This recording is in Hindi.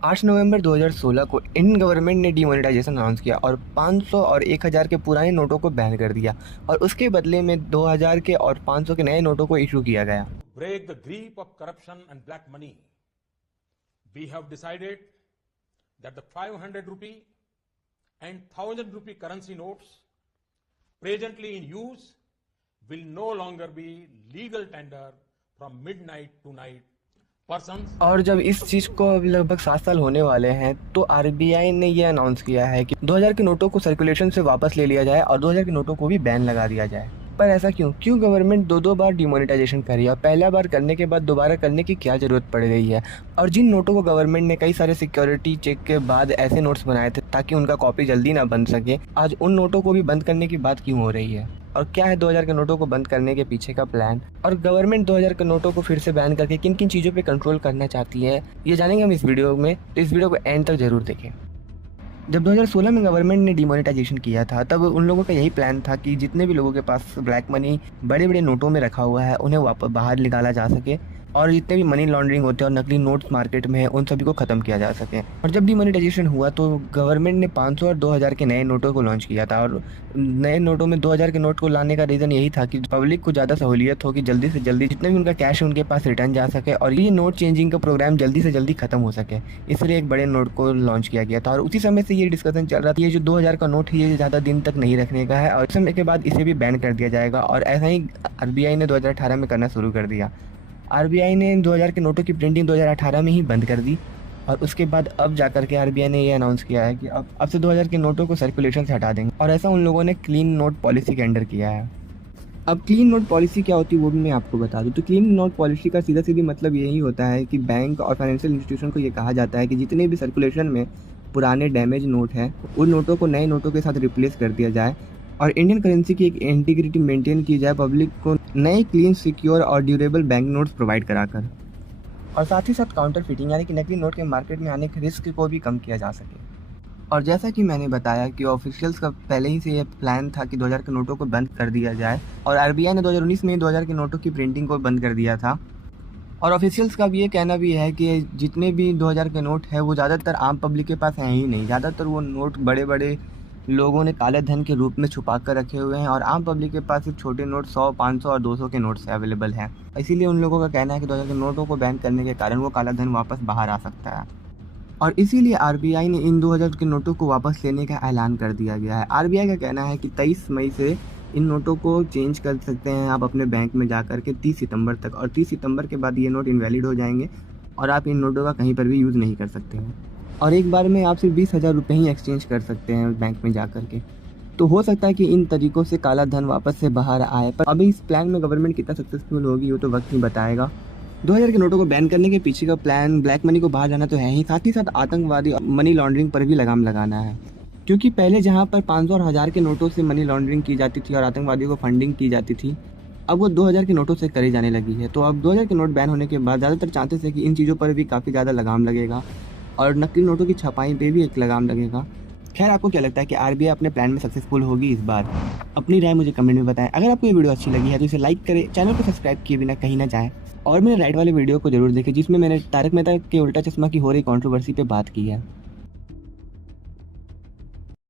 8 नवंबर 2016 को इंडियन गवर्नमेंट ने डीमोनेटाइजेशन अनाउंस किया और 500 और 1000 के पुराने नोटों को बैन कर दिया और उसके बदले में 2000 के और 500 के नए नोटों को इशू किया गया। Break the grip of corruption and black money, we have decided that the 500 rupee and 1000 rupee currency notes presently in use will no longer be legal tender from midnight to night. और जब इस चीज़ को अब लगभग 7 साल होने वाले हैं तो आरबीआई ने ये अनाउंस किया है कि 2000 के नोटों को सर्कुलेशन से वापस ले लिया जाए और 2000 के नोटों को भी बैन लगा दिया जाए। पर ऐसा क्यों गवर्नमेंट दो बार डिमोनेटाइजेशन करी और पहला बार करने के बाद दोबारा करने की क्या ज़रूरत पड़ गई है? और जिन नोटों को गवर्नमेंट ने कई सारे सिक्योरिटी चेक के बाद ऐसे नोट्स बनाए थे ताकि उनका कॉपी जल्दी ना बन सके, आज उन नोटों को भी बंद करने की बात क्यों हो रही है? और क्या है 2000 के नोटों को बंद करने के पीछे का प्लान? और गवर्नमेंट 2000 के नोटों को फिर से बैन करके किन किन चीज़ों पे कंट्रोल करना चाहती है, ये जानेंगे हम इस वीडियो में, तो इस वीडियो को एंड तक जरूर देखें। जब 2016 में गवर्नमेंट ने डिमोनेटाइजेशन किया था तब उन लोगों का यही प्लान था कि जितने भी लोगों के पास ब्लैक मनी बड़े बड़े नोटों में रखा हुआ है उन्हें वापस बाहर निकाला जा सके और जितने भी मनी लॉन्ड्रिंग होते हैं और नकली नोट्स मार्केट में है उन सभी को ख़त्म किया जा सके। और जब डिमोनेटाइजेशन हुआ तो गवर्नमेंट ने 500 और 2000 के नए नोटों को लॉन्च किया था और नए नोटों में 2000 के नोट को लाने का रीज़न यही था कि पब्लिक को ज़्यादा सहूलियत हो कि जल्दी से जल्दी जितना भी उनका कैश है उनके पास रिटर्न जा सके और ये नोट चेंजिंग का प्रोग्राम जल्दी से जल्दी खत्म हो सके, इसलिए एक बड़े नोट को लॉन्च किया गया था। और उसी समय से ये डिस्कशन चल रहा था ये जो 2000 का नोट है ये ज़्यादा दिन तक नहीं रखने का है और इस समय के बाद इसे भी बैन कर दिया जाएगा। और ऐसा ही आरबीआई ने 2018 में करना शुरू कर दिया। आरबीआई ने 2000 के नोटों की प्रिंटिंग 2018 में ही बंद कर दी और उसके बाद अब जाकर के आरबीआई ने ये अनाउंस किया है कि अब से 2000 के नोटों को सर्कुलेशन से हटा देंगे और ऐसा उन लोगों ने क्लीन नोट पॉलिसी के अंडर किया है। अब क्लीन नोट पॉलिसी क्या होती है वो भी मैं आपको बता दूं। तो क्लीन नोट पॉलिसी का सीधा मतलब यही होता है कि बैंक और फाइनेंशियल इंस्टीट्यूशन को ये कहा जाता है कि जितने भी सर्कुलेशन में पुराने डैमेज नोट हैं उन नोटों को नए नोटों के साथ रिप्लेस कर दिया जाए और इंडियन करेंसी की एक इंटीग्रिटी मेंटेन की जाए पब्लिक को नए क्लीन, सिक्योर और ड्यूरेबल बैंक नोट्स प्रोवाइड कराकर, और साथ ही साथ काउंटर फिटिंग यानी कि नकली नोट के मार्केट में आने के रिस्क को भी कम किया जा सके। और जैसा कि मैंने बताया कि ऑफिशियल्स का पहले ही से ये प्लान था कि 2000 के नोटों को बंद कर दिया जाए और आरबीआई ने 2019 में 2000 के नोटों की प्रिंटिंग को बंद कर दिया था। और ऑफिशियल्स का भी ये कहना भी है कि जितने भी 2000 के नोट है वो ज़्यादातर आम पब्लिक के पास हैं ही नहीं, ज़्यादातर वो नोट बड़े बड़े लोगों ने काले धन के रूप में छुपा कर रखे हुए हैं और आम पब्लिक के पास सिर्फ छोटे नोट 100, 500 और 200 के नोट्स अवेलेबल हैं। इसीलिए उन लोगों का कहना है कि 2000 के नोटों को बैन करने के कारण वो काला धन वापस बाहर आ सकता है और इसीलिए आरबीआई ने इन 2000 के नोटों को वापस लेने का ऐलान कर दिया गया है। आरबीआई का कहना है कि 23 मई से इन नोटों को चेंज कर सकते हैं आप अपने बैंक में जाकर के 30 सितंबर तक, और 30 सितंबर के बाद ये नोट इनवैलिड हो जाएंगे और आप इन नोटों का कहीं पर भी यूज़ नहीं कर सकते हैं और एक बार में आप सिर्फ 20,000 रुपये ही एक्सचेंज कर सकते हैं बैंक में जाकर के। तो हो सकता है कि इन तरीक़ों से काला धन वापस से बाहर आए, पर अभी इस प्लान में गवर्नमेंट कितना सक्सेसफुल होगी वो तो वक्त ही बताएगा। 2000 के नोटों को बैन करने के पीछे का प्लान ब्लैक मनी को बाहर लाना तो है ही साथ आतंकवादी मनी लॉन्ड्रिंग पर भी लगाम लगाना है, क्योंकि पहले जहां पर 500 और 1000 के नोटों से मनी लॉन्ड्रिंग की जाती थी और आतंकवादियों को फंडिंग की जाती थी, अब वो 2000 के नोटों से करी जाने लगी है। तो अब 2000 के नोट बैन होने के बाद ज़्यादातर चांसेस है कि इन चीज़ों पर भी काफ़ी ज़्यादा लगाम लगेगा और नकली नोटों की छपाई पे भी एक लगाम लगेगा। खैर, आपको क्या लगता है कि आरबीआई अपने प्लान में सक्सेसफुल होगी इस बार? अपनी राय मुझे कमेंट में बताएं। अगर आपको ये वीडियो अच्छी लगी है तो इसे लाइक करें, चैनल को सब्सक्राइब किए बिना कहीं ना जाएं और मेरे राइट वाले वीडियो को जरूर देखें जिसमें मैंने तारक मेहता के उल्टा चश्मा की हो रही कंट्रोवर्सी पे बात की है।